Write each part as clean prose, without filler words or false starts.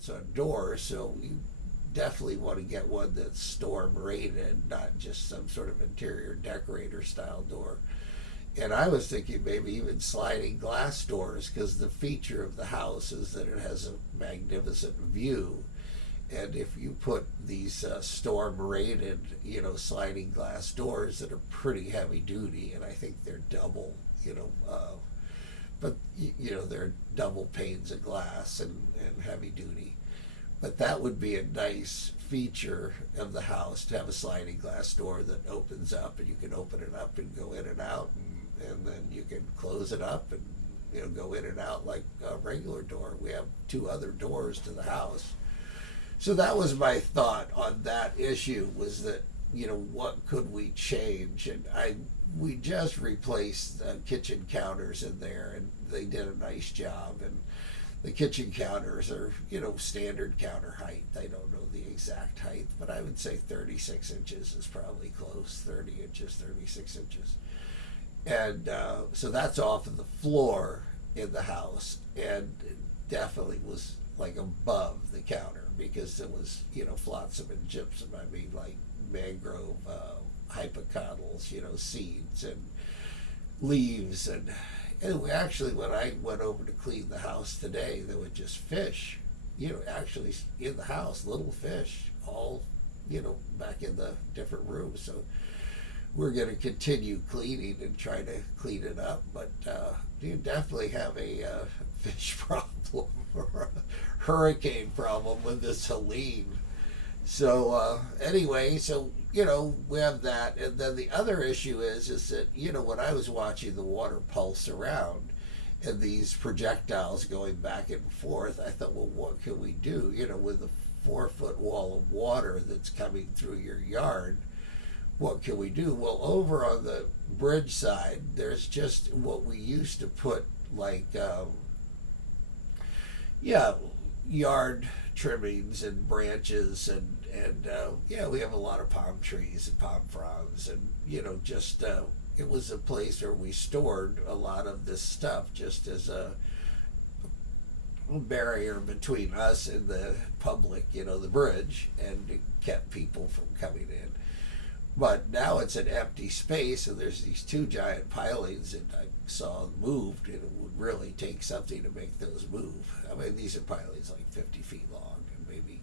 requirements on doors, so you definitely want to get one that's storm rated, not just some sort of interior decorator style door. And I was thinking maybe even sliding glass doors, because the feature of the house is that it has a magnificent view. And if you put these storm rated, sliding glass doors that are pretty heavy duty, and I think they're double, but they're double panes of glass and heavy duty. But that would be a nice feature of the house, to have a sliding glass door that opens up, and you can open it up and go in and out, and then you can close it up and go in and out like a regular door. We have two other doors to the house. So that was my thought on that issue, was that what could we change? And we just replaced the kitchen counters in there, and they did a nice job. And the kitchen counters are standard counter height. I don't know the exact height, but I would say 36 inches is probably close. 30 inches, 36 inches. And so that's off of the floor in the house, and it definitely was like above the counter, because it was flotsam and gypsum. I mean, like mangrove hypocotyls, seeds and leaves. And actually, when I went over to clean the house today, there were just fish, actually in the house, little fish, all back in the different rooms. So we're going to continue cleaning and try to clean it up. But you definitely have a fish problem or a hurricane problem with this Helene. So anyway, so we have that. And then the other issue is that when I was watching the water pulse around and these projectiles going back and forth, I thought, well, what can we do with a 4-foot wall of water that's coming through your yard? What can we do? Well, over on the bridge side, there's just what we used to put, like yard trimmings and branches, and we have a lot of palm trees and palm fronds, and just it was a place where we stored a lot of this stuff, just as a barrier between us and the public, the bridge, and it kept people from coming in. But now it's an empty space, and there's these two giant pilings that I saw moved, and it would really take something to make those move. I mean, these are pilings like 50 feet long and maybe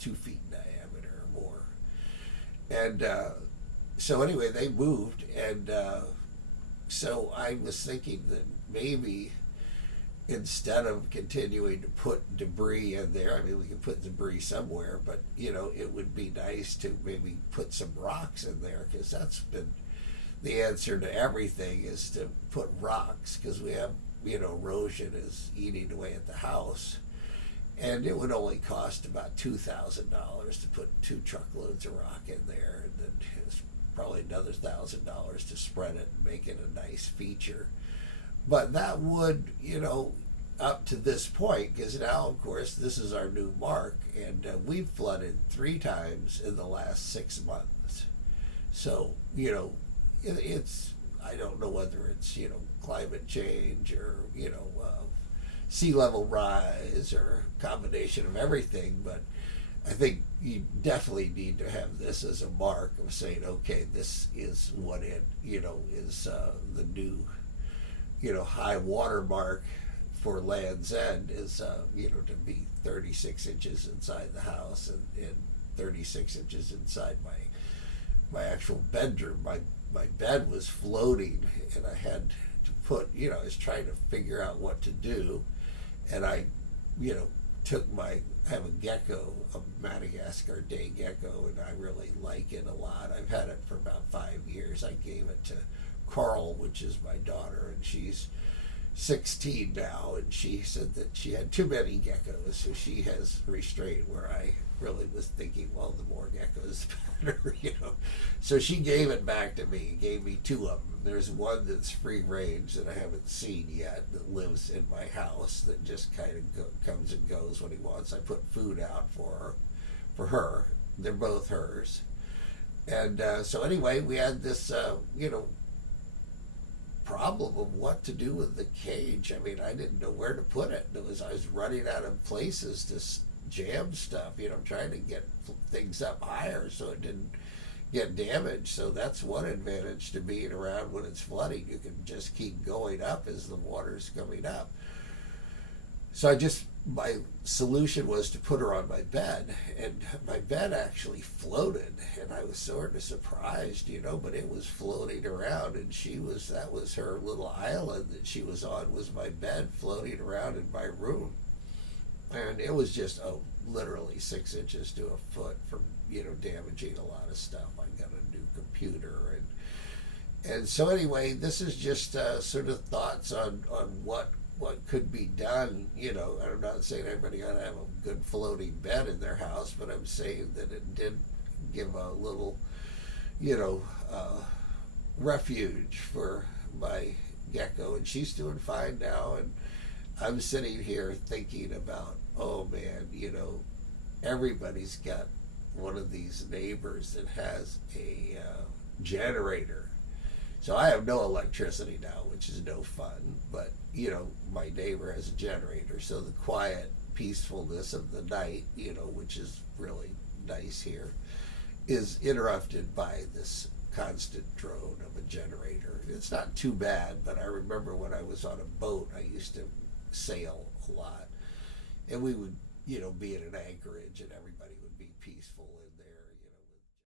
2 feet in diameter or more. And so anyway, they moved, and so I was thinking that maybe instead of continuing to put debris in there, I mean, we can put debris somewhere, but it would be nice to maybe put some rocks in there, because that's been the answer to everything, is to put rocks, because we have erosion is eating away at the house. And it would only cost about $2,000 to put 2 truckloads of rock in there, and then it's probably another $1,000 to spread it and make it a nice feature. But that would, up to this point, because now, of course, this is our new mark, and we've flooded 3 times in the last 6 months. So, it's, I don't know whether it's, climate change or, sea level rise or a combination of everything, but I think you definitely need to have this as a mark of saying, okay, this is what it, is the new, high water mark for Land's End is, to be 36 inches inside the house, and 36 inches inside my actual bedroom. My bed was floating, and I had to put, I was trying to figure out what to do, and I, I have a gecko, a Madagascar day gecko, and I really like it a lot. I've had it for about 5 years. I gave it to Carl, which is my daughter, and she's 16 now, and she said that she had too many geckos, so she has restraint, where I really was thinking, well, the more geckos, the better, So she gave it back to me, gave me 2 of them. There's one that's free range that I haven't seen yet, that lives in my house, that just kind of comes and goes when he wants. I put food out for her. They're both hers. And so anyway, we had this, problem of what to do with the cage. I mean, I didn't know where to put it. I was running out of places to jam stuff. I'm trying to get things up higher so it didn't get damaged. So that's one advantage to being around when it's flooding. You can just keep going up as the water's coming up. So my solution was to put her on my bed, and my bed actually floated, and I was sort of surprised, but it was floating around, and that was her little island that she was on, was my bed floating around in my room. And it was just, literally 6 inches to a foot from, damaging a lot of stuff. I got a new computer, and so anyway, this is just sort of thoughts on what could be done. I'm not saying everybody ought to have a good floating bed in their house, but I'm saying that it did give a little, refuge for my gecko, and she's doing fine now. And I'm sitting here thinking about, oh man, everybody's got one of these neighbors that has a generator. So I have no electricity now, which is no fun, but my neighbor has a generator, so the quiet peacefulness of the night, which is really nice here, is interrupted by this constant drone of a generator. It's not too bad, but I remember when I was on a boat, I used to sail a lot, and we would, be at an anchorage, and everybody would be peaceful in